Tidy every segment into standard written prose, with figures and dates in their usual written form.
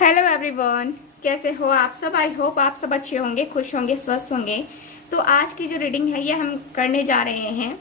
Hello everyone, कैसे हो आप सब। आई होप आप सब अच्छे होंगे, खुश होंगे, स्वस्थ होंगे। तो आज की जो रीडिंग है ये हम करने जा रहे हैं,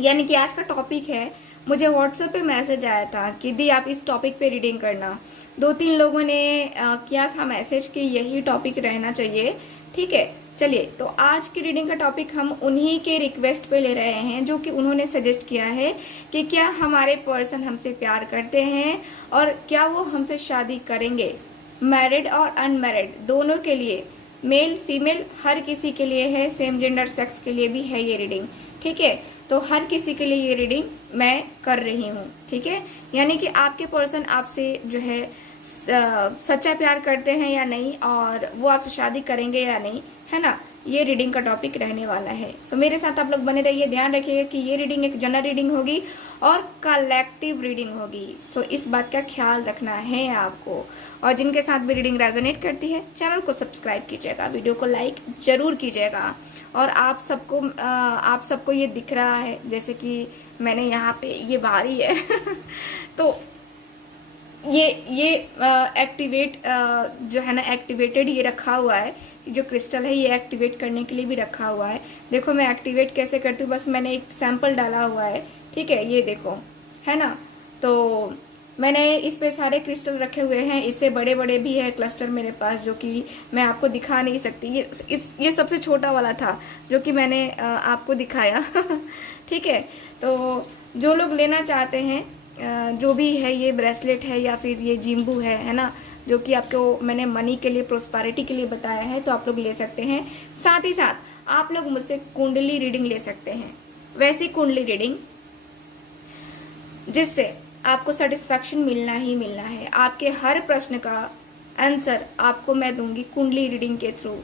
यानी कि आज का टॉपिक है। मुझे व्हाट्सएप पे मैसेज आया था कि दी आप इस टॉपिक पे रीडिंग करना। दो तीन लोगों ने किया था मैसेज कि यही टॉपिक रहना चाहिए। ठीक है, चलिए तो आज की रीडिंग का टॉपिक हम उन्हीं के रिक्वेस्ट पे ले रहे हैं जो कि उन्होंने सजेस्ट किया है कि क्या हमारे पर्सन हमसे प्यार करते हैं और क्या वो हमसे शादी करेंगे। मैरिड और अनमैरिड दोनों के लिए, मेल फीमेल हर किसी के लिए है, सेम जेंडर सेक्स के लिए भी है ये रीडिंग। ठीक है, तो हर किसी के लिए ये रीडिंग मैं कर रही हूँ। ठीक है, यानी कि आपके पर्सन आपसे जो है सच्चा प्यार करते हैं या नहीं, और वो आपसे शादी करेंगे या नहीं, है ना, ये रीडिंग का टॉपिक रहने वाला है। सो मेरे साथ आप लोग बने रहिए। ध्यान रखिएगा कि ये रीडिंग एक जनरल रीडिंग होगी और कलेक्टिव रीडिंग होगी। सो इस बात का ख्याल रखना है आपको। और जिनके साथ भी रीडिंग रेजोनेट करती है, चैनल को सब्सक्राइब कीजिएगा, वीडियो को लाइक जरूर कीजिएगा। और आप सबको ये दिख रहा है जैसे कि मैंने यहाँ पे ये भारी है तो ये एक्टिवेट जो है ना, एक्टिवेटेड ये रखा हुआ है। जो क्रिस्टल है ये एक्टिवेट करने के लिए भी रखा हुआ है। देखो मैं एक्टिवेट कैसे करती हूँ, बस मैंने एक सैंपल डाला हुआ है। ठीक है, ये देखो, है ना। तो मैंने इस पे सारे क्रिस्टल रखे हुए हैं, इससे बड़े बड़े भी है क्लस्टर मेरे पास, जो कि मैं आपको दिखा नहीं सकती। ये सबसे छोटा वाला था जो कि मैंने आपको दिखाया ठीक है, तो जो लोग लेना चाहते हैं, जो भी है, ये ब्रेसलेट है या फिर ये जिम्बू है ना, जो कि आपको मैंने मनी के लिए, प्रोस्पेरिटी के लिए बताया है, तो आप लोग ले सकते हैं। साथ ही साथ आप लोग मुझसे कुंडली रीडिंग ले सकते हैं, वैसी कुंडली रीडिंग जिससे आपको सेटिस्फैक्शन मिलना ही मिलना है। आपके हर प्रश्न का आंसर आपको मैं दूंगी कुंडली रीडिंग के थ्रू।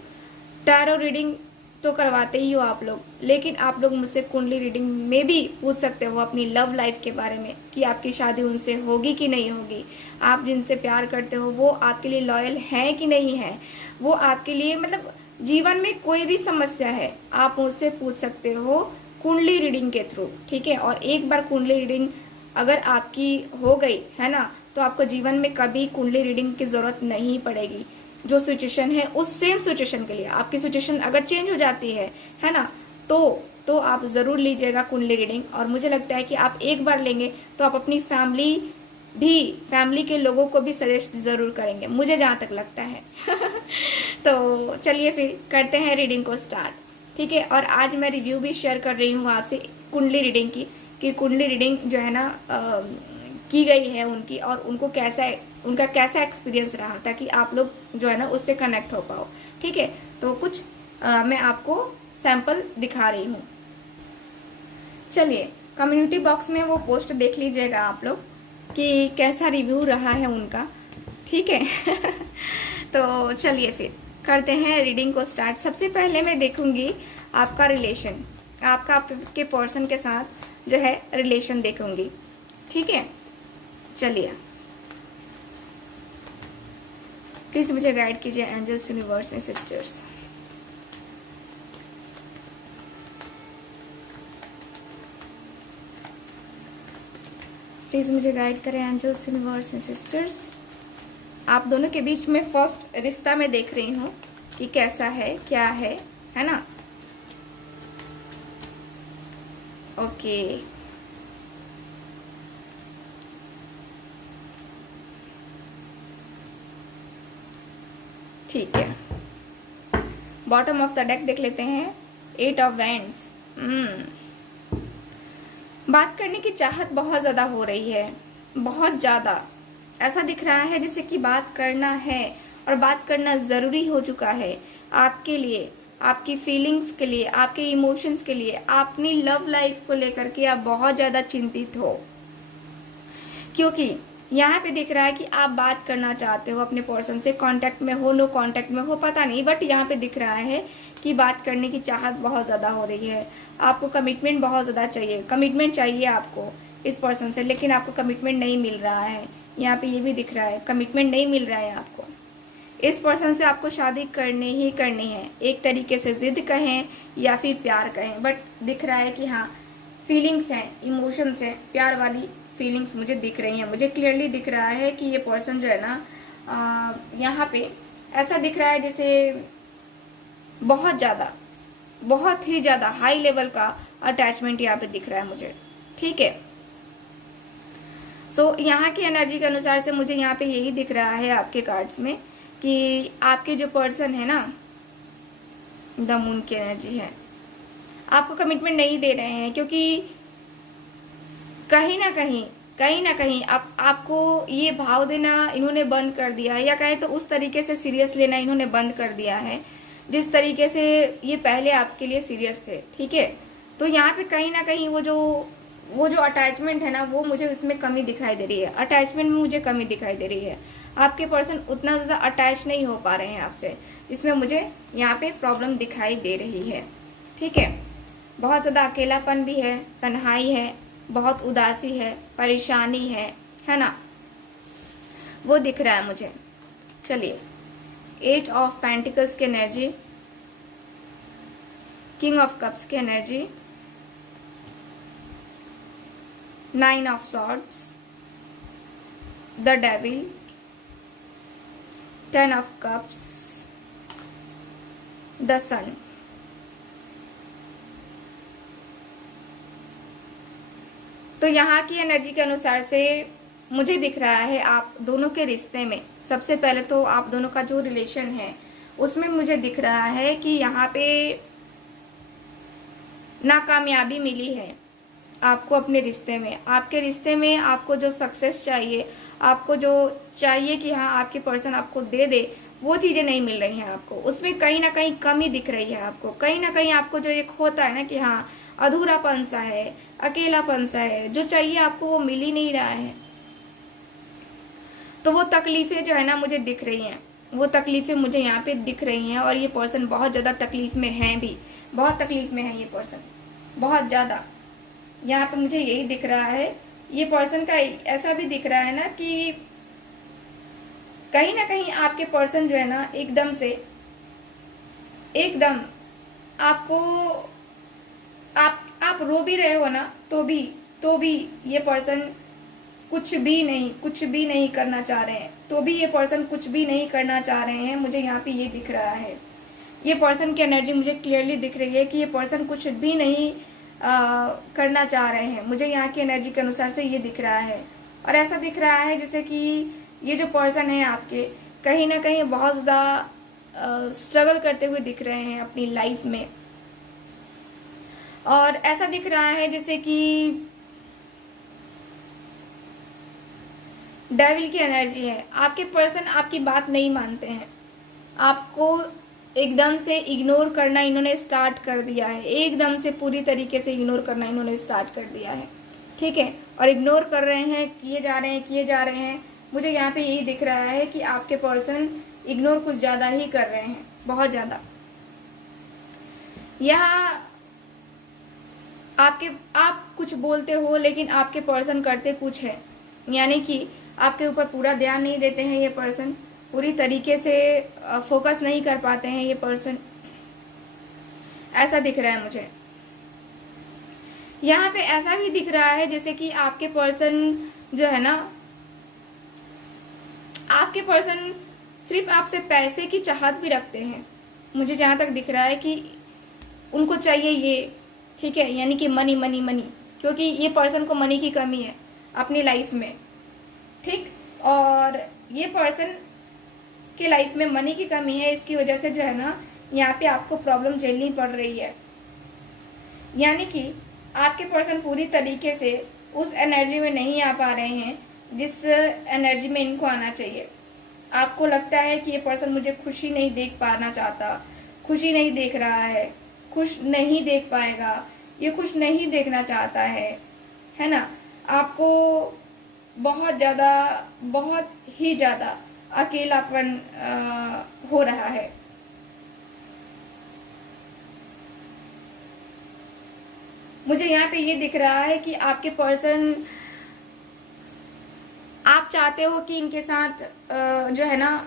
टैरो रीडिंग तो करवाते ही हो आप लोग, लेकिन आप लोग मुझसे कुंडली रीडिंग में भी पूछ सकते हो अपनी लव लाइफ के बारे में कि आपकी शादी उनसे होगी कि नहीं होगी, आप जिनसे प्यार करते हो वो आपके लिए लॉयल है कि नहीं है, वो आपके लिए मतलब जीवन में कोई भी समस्या है आप मुझसे पूछ सकते हो कुंडली रीडिंग के थ्रू। ठीक है, और एक बार कुंडली रीडिंग अगर आपकी हो गई है ना, तो आपको जीवन में कभी कुंडली रीडिंग की जरूरत नहीं पड़ेगी। जो सिचुएशन है उस सेम सिचुएशन के लिए, आपकी सिचुएशन अगर चेंज हो जाती है ना, तो आप जरूर लीजिएगा कुंडली रीडिंग। और मुझे लगता है कि आप एक बार लेंगे तो आप अपनी फैमिली के लोगों को भी सजेस्ट जरूर करेंगे, मुझे जहाँ तक लगता है तो चलिए फिर करते हैं रीडिंग को स्टार्ट। ठीक है, और आज मैं रिव्यू भी शेयर कर रही हूँ आपसे कुंडली रीडिंग की, कि कुंडली रीडिंग जो है ना की गई है उनकी, और उनका कैसा एक्सपीरियंस रहा, ताकि आप लोग जो है ना उससे कनेक्ट हो पाओ। ठीक है, तो कुछ मैं आपको सैंपल दिखा रही हूँ। चलिए, कम्युनिटी बॉक्स में वो पोस्ट देख लीजिएगा आप लोग कि कैसा रिव्यू रहा है उनका। ठीक है तो चलिए फिर करते हैं रीडिंग को स्टार्ट। सबसे पहले मैं देखूंगी आपका रिलेशन, आपके पर्सन के साथ जो है रिलेशन देखूंगी। ठीक है, चलिए प्लीज मुझे गाइड कीजिए angels, universe and sisters. Please मुझे गाइड करें एंजल्स, यूनिवर्स एंड सिस्टर्स। आप दोनों के बीच में फर्स्ट रिश्ता में देख रही हूँ कि कैसा है, क्या है ना। ओके, ठीक है, बॉटम ऑफ द डेक देख लेते हैं। 8 ऑफ वैंड्स। बात करने की चाहत बहुत ज्यादा हो रही है, बहुत ज्यादा। ऐसा दिख रहा है जैसे कि बात करना है और बात करना जरूरी हो चुका है आपके लिए, आपकी फीलिंग्स के लिए, आपके इमोशंस के लिए, अपनी लव लाइफ को लेकर के आप बहुत ज्यादा चिंतित हो, क्योंकि यहाँ पे दिख रहा है कि आप बात करना चाहते हो अपने पर्सन से, कांटेक्ट में हो, नो कांटेक्ट में हो, पता नहीं, बट यहाँ पे दिख रहा है कि बात करने की चाहत बहुत ज़्यादा हो रही है। आपको कमिटमेंट बहुत ज़्यादा चाहिए, कमिटमेंट चाहिए आपको इस पर्सन से, लेकिन आपको कमिटमेंट नहीं मिल रहा है। यहाँ पे ये भी दिख रहा है कमिटमेंट नहीं मिल रहा है आपको। इस पर्सन से आपको शादी करनी ही करनी है, एक तरीके से जिद कहें या फिर प्यार कहें, बट दिख रहा है कि हाँ फीलिंग्स हैं, इमोशंस हैं, प्यार वाली फीलिंग्स मुझे दिख रही हैं। मुझे क्लियरली दिख रहा है कि ये पर्सन जो है ना यहाँ पे ऐसा दिख रहा है जैसे बहुत ज़्यादा, बहुत ही ज़्यादा हाई लेवल का अटैचमेंट यहाँ पे दिख रहा है मुझे। ठीक है, सो यहाँ की एनर्जी के अनुसार से मुझे यहाँ पे यही दिख रहा है आपके कार्ड्स में कि आपके जो पर्सन है ना, द मून की एनर्जी है, आपको कमिटमेंट नहीं दे रहे हैं, क्योंकि कहीं ना कहीं आपको ये भाव देना इन्होंने बंद कर दिया है, या कहें तो उस तरीके से सीरियस लेना इन्होंने बंद कर दिया है जिस तरीके से ये पहले आपके लिए सीरियस थे। ठीक है, तो यहाँ पे कहीं ना कहीं वो जो अटैचमेंट है ना, वो मुझे इसमें कमी दिखाई दे रही है, अटैचमेंट में मुझे कमी दिखाई दे रही है। आपके पर्सन उतना ज़्यादा अटैच नहीं हो पा रहे हैं आपसे, इसमें मुझे यहाँ पे प्रॉब्लम दिखाई दे रही है। ठीक है, बहुत ज़्यादा अकेलापन भी है, तन्हाई है, बहुत उदासी है, परेशानी है ना, वो दिख रहा है मुझे। चलिए, 8 ऑफ पेंटिकल्स की एनर्जी, किंग ऑफ कप्स की energy, 9 of swords, the devil, 10 of cups, the sun. तो यहाँ की एनर्जी के अनुसार से मुझे दिख रहा है आप दोनों के रिश्ते में, सबसे पहले तो आप दोनों का जो रिलेशन है उसमें मुझे दिख रहा है कि यहाँ पे नाकामयाबी मिली है आपको अपने रिश्ते में। आपके रिश्ते में आपको जो सक्सेस चाहिए, आपको जो चाहिए कि हाँ आपके पर्सन आपको दे दे, वो चीज़ें नहीं मिल रही हैं आपको, उसमें कहीं ना कहीं कमी दिख रही है आपको। कहीं ना कहीं आपको जो एक होता है ना कि हाँ अधूरापन सा है, अकेलापन सा है, जो चाहिए आपको वो मिल ही नहीं रहा है। तो वो तकलीफें जो है ना मुझे दिख रही हैं, वो तकलीफें मुझे यहाँ पे दिख रही हैं, और ये पर्सन बहुत ज़्यादा तकलीफ में है भी, बहुत तकलीफ में है ये पर्सन, बहुत ज़्यादा। यहाँ पे मुझे यही दिख रहा है। ये पर्सन का ऐसा भी दिख रहा है ना कि कहीं ना कहीं आपके पर्सन जो है ना एकदम आपको, आप रो भी रहे हो ना तो भी ये पर्सन कुछ भी नहीं करना चाह रहे हैं, तो भी ये पर्सन कुछ भी नहीं करना चाह रहे हैं। मुझे यहाँ पे ये दिख रहा है, ये पर्सन की एनर्जी मुझे क्लियरली दिख रही है कि ये पर्सन कुछ भी नहीं करना चाह रहे हैं। मुझे यहाँ की एनर्जी के अनुसार से ये दिख रहा है, और ऐसा दिख रहा है जैसे कि ये जो पर्सन है आपके कहीं ना कहीं बहुत ज़्यादा स्ट्रगल करते हुए दिख रहे हैं अपनी लाइफ में, और ऐसा दिख रहा है जैसे कि डेविल की एनर्जी है। आपके पर्सन आपकी बात नहीं मानते हैं, आपको एकदम से इग्नोर करना इन्होंने स्टार्ट कर दिया है, एकदम से पूरी तरीके से इग्नोर करना इन्होंने स्टार्ट कर दिया है। ठीक है, और इग्नोर कर रहे हैं, किए जा रहे हैं। मुझे यहाँ पे यही दिख रहा है कि आपके पर्सन इग्नोर कुछ ज़्यादा ही कर रहे हैं, बहुत ज़्यादा। यहाँ आप कुछ बोलते हो लेकिन आपके पर्सन करते कुछ है, यानी कि आपके ऊपर पूरा ध्यान नहीं देते हैं ये पर्सन, पूरी तरीके से फोकस नहीं कर पाते हैं ये पर्सन, ऐसा दिख रहा है मुझे। यहाँ पे ऐसा भी दिख रहा है जैसे कि आपके पर्सन जो है ना, आपके पर्सन सिर्फ आपसे पैसे की चाहत भी रखते हैं। मुझे जहाँ तक दिख रहा है कि उनको चाहिए ये, ठीक है, यानी कि मनी मनी मनी, क्योंकि ये पर्सन को मनी की कमी है अपनी लाइफ में। ठीक, और ये पर्सन के लाइफ में मनी की कमी है, इसकी वजह से जो है ना यहाँ पे आपको प्रॉब्लम झेलनी पड़ रही है। यानी कि आपके पर्सन पूरी तरीके से उस एनर्जी में नहीं आ पा रहे हैं जिस एनर्जी में इनको आना चाहिए। आपको लगता है कि ये पर्सन मुझे खुशी नहीं देख पाना चाहता, खुशी नहीं देख रहा है, खुश नहीं देख पाएगा, ये खुश नहीं देखना चाहता है ना। आपको बहुत ही ज़्यादा अकेलापन हो रहा है। मुझे यहाँ पे ये दिख रहा है कि आपके पर्सन, आप चाहते हो कि इनके साथ जो है ना,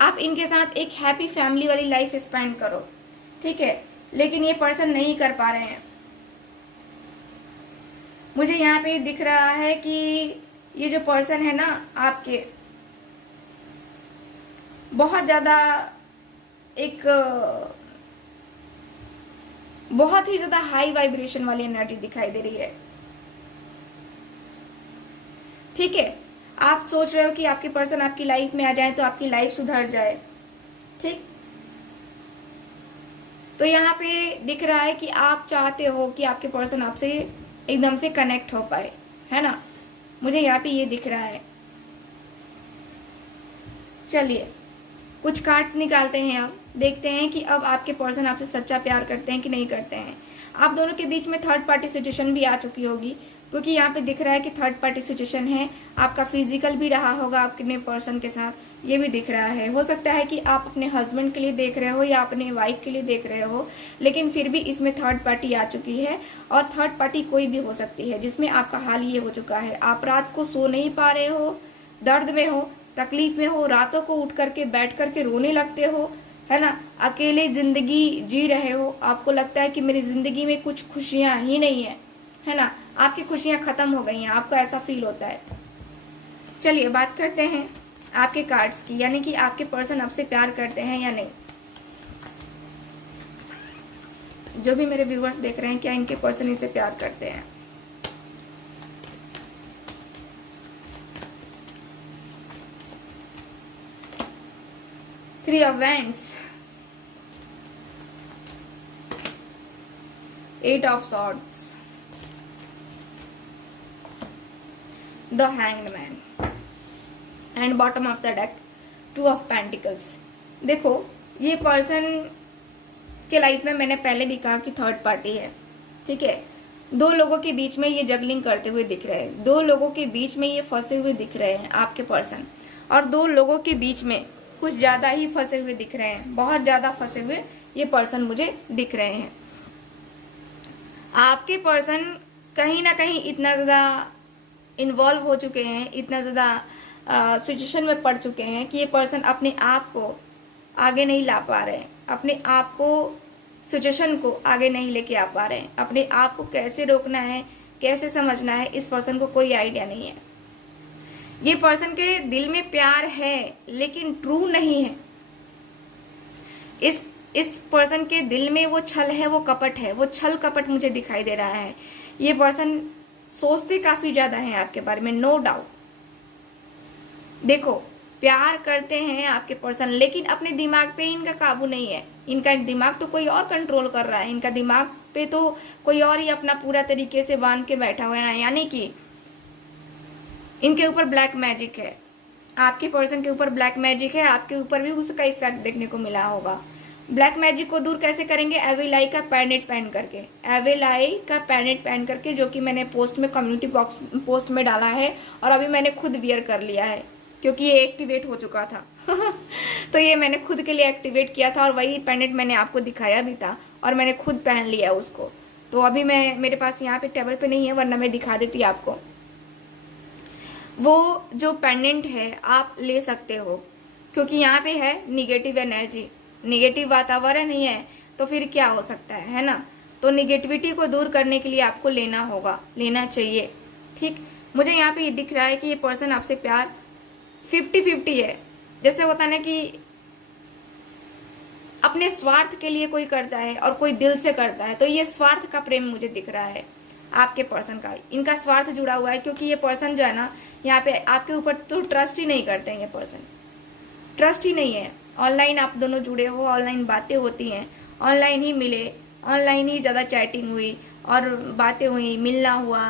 आप इनके साथ एक हैप्पी फैमिली वाली लाइफ स्पेंड करो, ठीक है, लेकिन ये पर्सन नहीं कर पा रहे हैं। मुझे यहाँ पे दिख रहा है कि ये जो पर्सन है ना आपके, बहुत ज़्यादा एक बहुत ही ज़्यादा हाई वाइब्रेशन वाली एनर्जी दिखाई दे रही है। ठीक है, आप सोच रहे हो कि आपके पर्सन आपकी लाइफ में आ जाए तो आपकी लाइफ सुधर जाए। ठीक, तो यहाँ पे दिख रहा है कि आप चाहते हो कि आपके पर्सन आपसे एकदम से कनेक्ट हो पाए, है ना। मुझे यहाँ पे ये दिख रहा है। चलिए कुछ कार्ड्स निकालते हैं, अब देखते हैं कि अब आपके पर्सन आपसे सच्चा प्यार करते हैं कि नहीं करते हैं। आप दोनों के बीच में थर्ड पार्टी सिचुएशन भी आ चुकी होगी, क्योंकि यहाँ पे दिख रहा है कि थर्ड पार्टी सिचुएशन है। आपका फिजिकल भी रहा होगा आपके पर्सन के साथ, ये भी दिख रहा है। हो सकता है कि आप अपने हस्बैंड के लिए देख रहे हो या अपने वाइफ के लिए देख रहे हो, लेकिन फिर भी इसमें थर्ड पार्टी आ चुकी है। और थर्ड पार्टी कोई भी हो सकती है, जिसमें आपका हाल ये हो चुका है। आप रात को सो नहीं पा रहे हो, दर्द में हो, तकलीफ में हो, रातों को उठ करके बैठ करके रोने लगते हो, है ना। अकेले जिंदगी जी रहे हो, आपको लगता है कि मेरी जिंदगी में कुछ खुशियां ही नहीं है ना। आपकी खुशियां खत्म हो गई हैं, आपको ऐसा फील होता है। चलिए बात करते हैं आपके कार्ड्स की, यानी कि आपके पर्सन आपसे प्यार करते हैं या नहीं। जो भी मेरे व्यूअर्स देख रहे हैं, क्या इनके पर्सन इनसे प्यार करते हैं। Three of wands, eight of swords, the hanged man and bottom of the deck two of pentacles. देखो ये पर्सन के लाइफ में मैंने पहले भी कहा कि थर्ड पार्टी है। ठीक है, दो लोगों के बीच में ये जगलिंग करते हुए दिख रहे हैं, दो लोगों के बीच में ये फंसे हुए दिख रहे हैं आपके पर्सन, और दो लोगों के बीच में कुछ ज्यादा ही फंसे हुए दिख रहे हैं, बहुत ज्यादा फंसे हुए ये पर्सन मुझे दिख रहे हैं। आपके पर्सन कहीं ना कहीं इतना ज्यादा इन्वॉल्व हो चुके हैं, इतना ज़्यादा सिचुएशन में पड़ चुके हैं कि ये पर्सन अपने आप को आगे नहीं ला पा रहे हैं, अपने आप को सिचुएशन को आगे नहीं लेके आ पा रहे हैं। अपने आप को कैसे रोकना है, कैसे समझना है, इस पर्सन को कोई आइडिया नहीं है। ये पर्सन के दिल में प्यार है लेकिन ट्रू नहीं है। इस पर्सन के दिल में वो छल है, वो कपट है, वो छल कपट मुझे दिखाई दे रहा है। ये पर्सन सोचते काफी ज्यादा हैं आपके बारे में, नो डाउट। देखो प्यार करते हैं आपके पर्सन, लेकिन अपने दिमाग पे इनका काबू नहीं है। इनका दिमाग तो कोई और कंट्रोल कर रहा है, इनका दिमाग पे तो कोई और ही अपना पूरा तरीके से बांध के बैठा हुआ है, यानी कि इनके ऊपर ब्लैक मैजिक है। आपके पर्सन के ऊपर ब्लैक मैजिक है, आपके ऊपर भी उसका इफेक्ट देखने को मिला होगा। ब्लैक मैजिक को दूर कैसे करेंगे? एविलाई का पैनेट पहन करके, एविलाई का पैनेट पहन करके, जो कि मैंने पोस्ट में, कम्युनिटी बॉक्स पोस्ट में डाला है, और अभी मैंने खुद वियर कर लिया है क्योंकि ये एक्टिवेट हो चुका था तो ये मैंने खुद के लिए एक्टिवेट किया था, और वही पैनेट मैंने आपको दिखाया भी था, और मैंने खुद पहन लिया उसको। तो अभी मैं, मेरे पास यहाँ पे टेबल पे नहीं है, वरना मैं दिखा देती आपको। वो जो पेंडेंट है आप ले सकते हो, क्योंकि यहाँ पे है निगेटिव एनर्जी, निगेटिव वातावरण ही है, तो फिर क्या हो सकता है ना। तो निगेटिविटी को दूर करने के लिए आपको लेना होगा, लेना चाहिए। ठीक, मुझे यहाँ पे ये दिख रहा है कि ये पर्सन आपसे प्यार 50-50 है। जैसे होता है ना कि अपने स्वार्थ के लिए कोई करता है और कोई दिल से करता है, तो ये स्वार्थ का प्रेम मुझे दिख रहा है आपके पर्सन का। इनका स्वार्थ जुड़ा हुआ है, क्योंकि ये पर्सन जो है ना, यहाँ पे आपके ऊपर तो ट्रस्ट ही नहीं करते हैं। ये पर्सन ट्रस्ट ही नहीं है। ऑनलाइन आप दोनों जुड़े हो, ऑनलाइन बातें होती हैं, ऑनलाइन ही मिले, ऑनलाइन ही ज़्यादा चैटिंग हुई और बातें हुई, मिलना हुआ,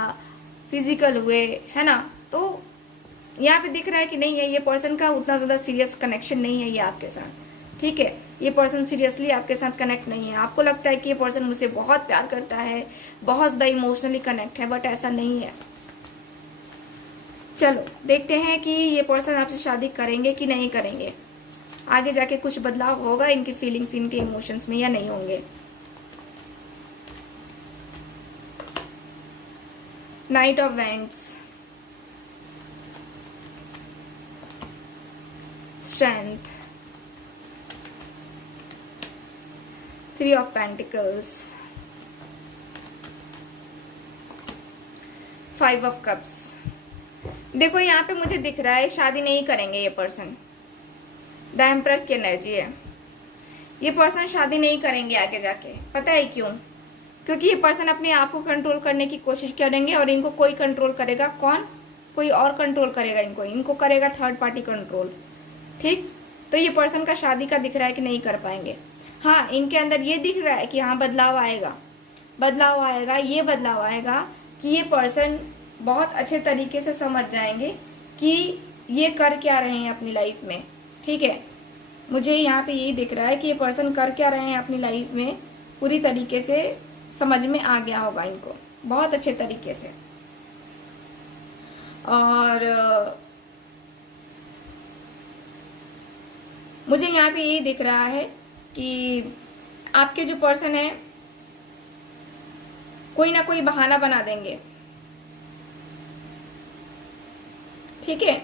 फिजिकल हुए, है ना। तो यहाँ पे दिख रहा है कि नहीं है, ये पर्सन का उतना ज़्यादा सीरियस कनेक्शन नहीं है ये आपके साथ। ठीक है, ये पर्सन सीरियसली आपके साथ कनेक्ट नहीं है। आपको लगता है कि ये पर्सन मुझसे बहुत प्यार करता है, बहुत ज़्यादा इमोशनली कनेक्ट है, बट ऐसा नहीं है। चलो देखते हैं कि ये पर्सन आपसे शादी करेंगे कि नहीं करेंगे, आगे जाके कुछ बदलाव होगा इनकी फीलिंग्स, इनके इमोशंस में, या नहीं होंगे। Night of wands, strength, three of pentacles, five of cups. देखो यहाँ पे मुझे दिख रहा है शादी नहीं करेंगे ये पर्सन, द एम्परर की एनर्जी है। ये पर्सन शादी नहीं करेंगे आगे जाके, पता है क्यों? क्योंकि ये पर्सन अपने आप को कंट्रोल करने की कोशिश करेंगे और इनको कोई कंट्रोल करेगा, कौन? कोई और कंट्रोल करेगा इनको करेगा थर्ड पार्टी कंट्रोल। ठीक, तो ये पर्सन का शादी का दिख रहा है कि नहीं कर पाएंगे। हाँ, इनके अंदर ये दिख रहा है कि हाँ बदलाव आएगा, ये बदलाव आएगा कि ये पर्सन बहुत अच्छे तरीके से समझ जाएंगे कि ये कर क्या रहे हैं अपनी लाइफ में। ठीक है, मुझे यहाँ पे यही दिख रहा है कि ये पर्सन कर क्या रहे हैं अपनी लाइफ में, पूरी तरीके से समझ में आ गया होगा इनको बहुत अच्छे तरीके से। और मुझे यहाँ पे यही दिख रहा है कि आपके जो पर्सन है कोई ना कोई बहाना बना देंगे। ठीक है,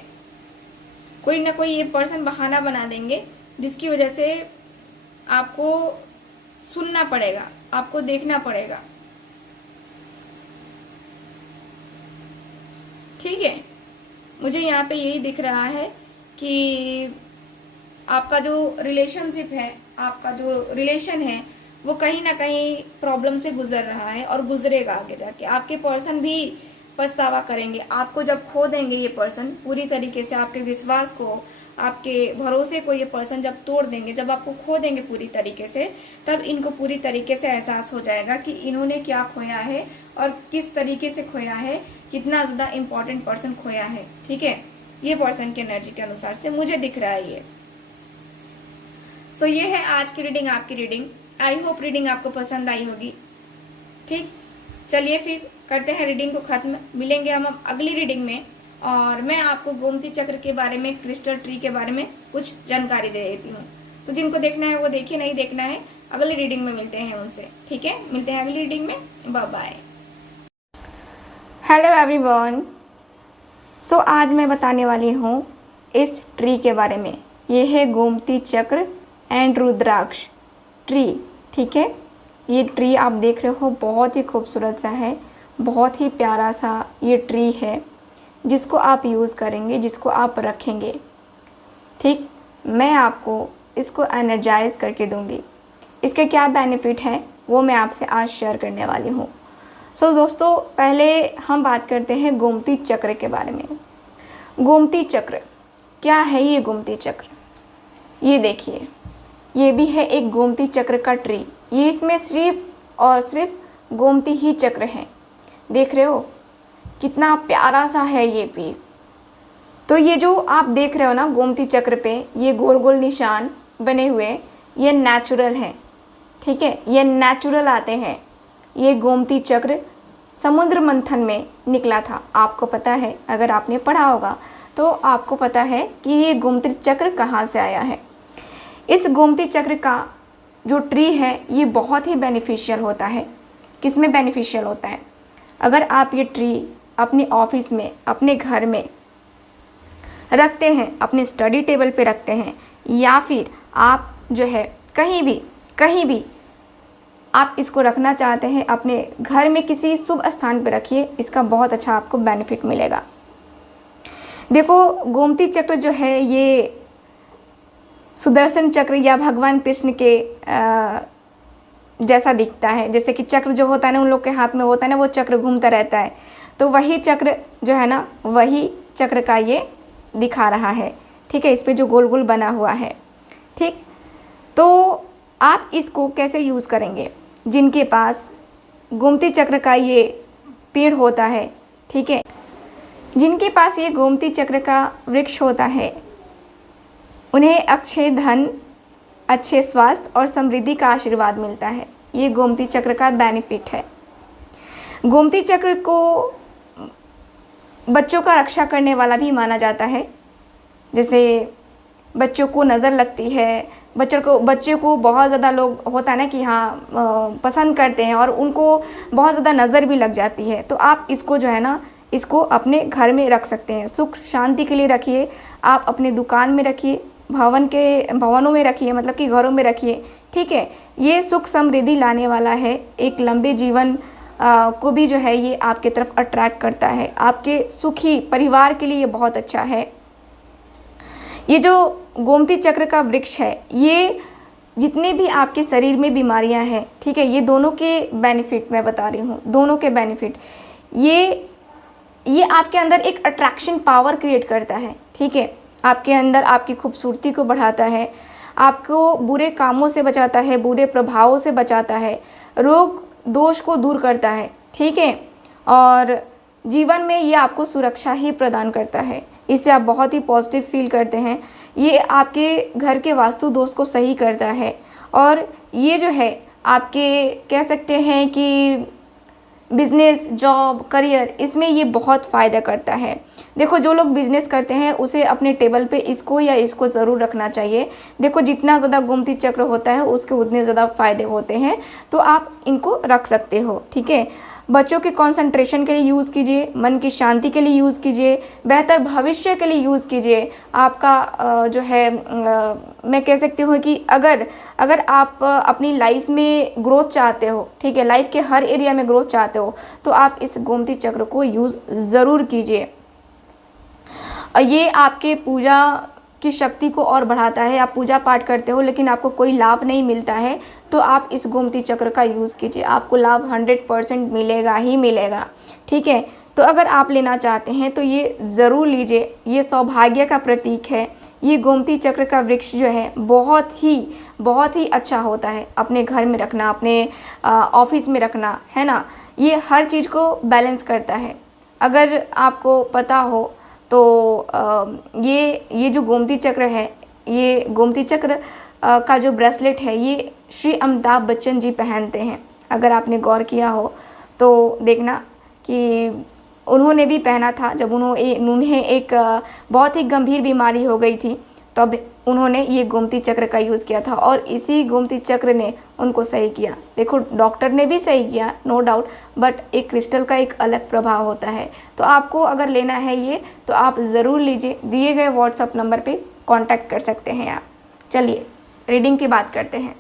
कोई ना कोई ये पर्सन बहाना बना देंगे जिसकी वजह से आपको सुनना पड़ेगा, आपको देखना पड़ेगा। ठीक है, मुझे यहाँ पे यही दिख रहा है कि आपका जो रिलेशनशिप है, आपका जो रिलेशन है वो कहीं ना कहीं प्रॉब्लम से गुजर रहा है और गुजरेगा आगे जाके। आपके पर्सन भी पछतावा करेंगे, आपको जब खो देंगे ये पर्सन पूरी तरीके से, आपके विश्वास को, आपके भरोसे को ये पर्सन जब तोड़ देंगे, जब आपको खो देंगे पूरी तरीके से, तब इनको पूरी तरीके से एहसास हो जाएगा कि इन्होंने क्या खोया है और किस तरीके से खोया है, कितना ज़्यादा इम्पोर्टेंट पर्सन खोया है। ठीक है, ये पर्सन की एनर्जी के अनुसार से मुझे दिख रहा है ये। सो ये है आज की रीडिंग, आपकी रीडिंग। आई होप रीडिंग आपको पसंद आई होगी। ठीक, चलिए फिर करते हैं रीडिंग को खत्म। मिलेंगे हम अगली रीडिंग में और मैं आपको गोमती चक्र के बारे में, क्रिस्टल ट्री के बारे में कुछ जानकारी दे देती हूँ। तो जिनको देखना है वो देखिए, नहीं देखना है अगली रीडिंग में मिलते हैं उनसे। ठीक है, मिलते हैं अगली रीडिंग में। Bye bye. Hello everyone. So आज मैं बताने वाली हूँ इस ट्री के बारे में। ये है गोमती चक्र एंड रुद्राक्ष ट्री। ठीक है, ये ट्री आप देख रहे हो बहुत ही खूबसूरत सा है, बहुत ही प्यारा सा ये ट्री है जिसको आप यूज़ करेंगे, जिसको आप रखेंगे। ठीक, मैं आपको इसको एनर्जाइज करके दूंगी। इसके क्या बेनिफिट हैं वो मैं आपसे आज शेयर करने वाली हूँ। सो दोस्तों, पहले हम बात करते हैं गोमती चक्र के बारे में। गोमती चक्र क्या है? ये गोमती चक्र, ये देखिए, ये भी है एक गोमती चक्र का ट्री। ये इसमें सिर्फ और सिर्फ गोमती ही चक्र हैं। देख रहे हो कितना प्यारा सा है ये पीस। तो ये जो आप देख रहे हो ना गोमती चक्र पे ये गोल गोल निशान बने हुए, ये नेचुरल हैं। ठीक है, ये नेचुरल आते हैं। ये गोमती चक्र समुद्र मंथन में निकला था, आपको पता है, अगर आपने पढ़ा होगा तो आपको पता है कि ये गोमती चक्र कहाँ से आया है। इस गोमती चक्र का जो ट्री है ये बहुत ही बेनिफिशियल होता है। किस में बेनिफिशियल होता है? अगर आप ये ट्री अपने ऑफिस में, अपने घर में रखते हैं, अपने स्टडी टेबल पे रखते हैं, या फिर आप जो है कहीं भी आप इसको रखना चाहते हैं, अपने घर में किसी शुभ स्थान पे रखिए, इसका बहुत अच्छा आपको बेनिफिट मिलेगा। देखो, गोमती चक्र जो है ये सुदर्शन चक्र या भगवान कृष्ण के जैसा दिखता है। जैसे कि चक्र जो होता है ना उन लोग के हाथ में होता है ना, वो चक्र घूमता रहता है, तो वही चक्र जो है ना, वही चक्र का ये दिखा रहा है। ठीक है, इस पे जो गोल गोल बना हुआ है। ठीक, तो आप इसको कैसे यूज़ करेंगे? जिनके पास गोमती चक्र का ये पेड़ होता है, ठीक है, जिनके पास ये गोमती चक्र का वृक्ष होता है, उन्हें अक्षय धन, अच्छे स्वास्थ्य और समृद्धि का आशीर्वाद मिलता है। ये गोमती चक्र का बेनिफिट है। गोमती चक्र को बच्चों का रक्षा करने वाला भी माना जाता है। जैसे बच्चों को नज़र लगती है, बच्चे को बहुत ज़्यादा लोग होता है ना कि हाँ पसंद करते हैं और उनको बहुत ज़्यादा नज़र भी लग जाती है, तो आप इसको जो है ना, इसको अपने घर में रख सकते हैं। सुख शांति के लिए रखिए, आप अपने दुकान में रखिए, भवनों में रखिए, मतलब कि घरों में रखिए। ठीक है, ये सुख समृद्धि लाने वाला है, एक लंबे जीवन को भी जो है ये आपके तरफ अट्रैक्ट करता है। आपके सुखी परिवार के लिए ये बहुत अच्छा है। ये जो गोमती चक्र का वृक्ष है, ये जितने भी आपके शरीर में बीमारियां हैं, ठीक है, ये दोनों के बेनिफिट मैं बता रही हूँ, दोनों के बेनिफिट, ये आपके अंदर एक अट्रैक्शन पावर क्रिएट करता है, ठीक है, आपके अंदर आपकी खूबसूरती को बढ़ाता है, आपको बुरे कामों से बचाता है, बुरे प्रभावों से बचाता है, रोग दोष को दूर करता है, ठीक है, और जीवन में ये आपको सुरक्षा ही प्रदान करता है, इससे आप बहुत ही पॉजिटिव फील करते हैं। ये आपके घर के वास्तु दोष को सही करता है, और ये जो है आपके कह सकते हैं कि बिजनेस, जॉब, करियर, इसमें ये बहुत फ़ायदा करता है। देखो, जो लोग बिजनेस करते हैं उसे अपने टेबल पे इसको या इसको ज़रूर रखना चाहिए। देखो, जितना ज़्यादा गोमती चक्र होता है उसके उतने ज़्यादा फ़ायदे होते हैं, तो आप इनको रख सकते हो, ठीक है। बच्चों के कंसंट्रेशन के लिए यूज़ कीजिए, मन की शांति के लिए यूज़ कीजिए, बेहतर भविष्य के लिए यूज़ कीजिए। आपका जो है मैं कह सकती हूँ कि अगर आप अपनी लाइफ में ग्रोथ चाहते हो, ठीक है, लाइफ के हर एरिया में ग्रोथ चाहते हो, तो आप इस गोमती चक्र को यूज़ ज़रूर कीजिए। ये आपके पूजा की शक्ति को और बढ़ाता है। आप पूजा पाठ करते हो लेकिन आपको कोई लाभ नहीं मिलता है, तो आप इस गोमती चक्र का यूज़ कीजिए, आपको लाभ 100% मिलेगा ही मिलेगा, ठीक है। तो अगर आप लेना चाहते हैं तो ये ज़रूर लीजिए, ये सौभाग्य का प्रतीक है। ये गोमती चक्र का वृक्ष जो है बहुत ही अच्छा होता है, अपने घर में रखना, अपने ऑफिस में रखना, है ना। ये हर चीज़ को बैलेंस करता है। अगर आपको पता हो तो ये जो गोमती चक्र है, ये गोमती चक्र का जो ब्रेसलेट है, ये श्री अमिताभ बच्चन जी पहनते हैं। अगर आपने गौर किया हो तो देखना कि उन्होंने भी पहना था जब उन्हें एक बहुत ही गंभीर बीमारी हो गई थी, तब उन्होंने ये गोमती चक्र का यूज़ किया था और इसी गोमती चक्र ने उनको सही किया। देखो, डॉक्टर ने भी सही किया, नो डाउट, बट एक क्रिस्टल का एक अलग प्रभाव होता है। तो आपको अगर लेना है ये, तो आप ज़रूर लीजिए। दिए गए व्हाट्सएप नंबर पे कांटेक्ट कर सकते हैं आप। चलिए रीडिंग की बात करते हैं।